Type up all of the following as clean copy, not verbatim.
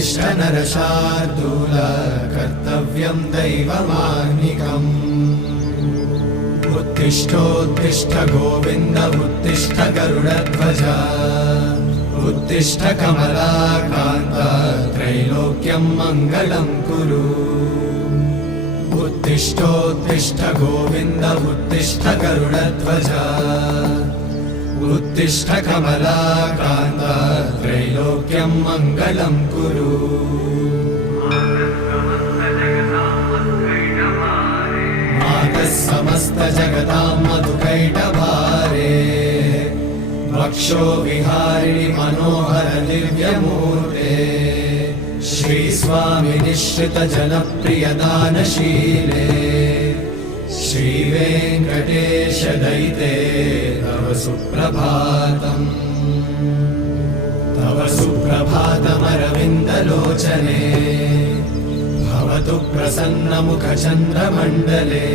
उत्तिष्ठ नरशार्दूल कर्तव्यं दैवमाह्निकम् उत्तिष्ठोत्तिष्ठ गोविन्द उत्तिष्ठ गरुडध्वज उत्तिष्ठ कमलाकान्त त्रैलोक्यं मङ्गलं कुरु उत्तिष्ठोत्तिष्ठ गोविन्द उत्तिष्ठ गरुडध्वज उत्तिष्ठ कमलाकान्त त्रैलोक्यं मङ्गलं कुरु मातः समस्त जगतां मधुकैटभारे वक्षो विहारिणि मनोहर दिव्यमूर्ते श्रीस्वामि निश्रित जनप्रिय दानशीले श्रीवेङ्कटेश दयिते तव सुप्रभातम् तव सुप्रभातमरविन्दलोचने भवतु प्रसन्नमुखचन्द्रमण्डले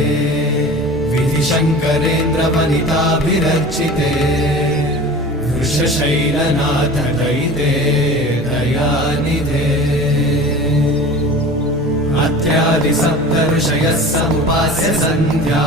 विधिशङ्करेन्द्रवनिताभिरर्चिते वृषशैलनाथ दयिते दयानिधे अत्यादि सप्त ऋषयः समुपास्य सन्ध्या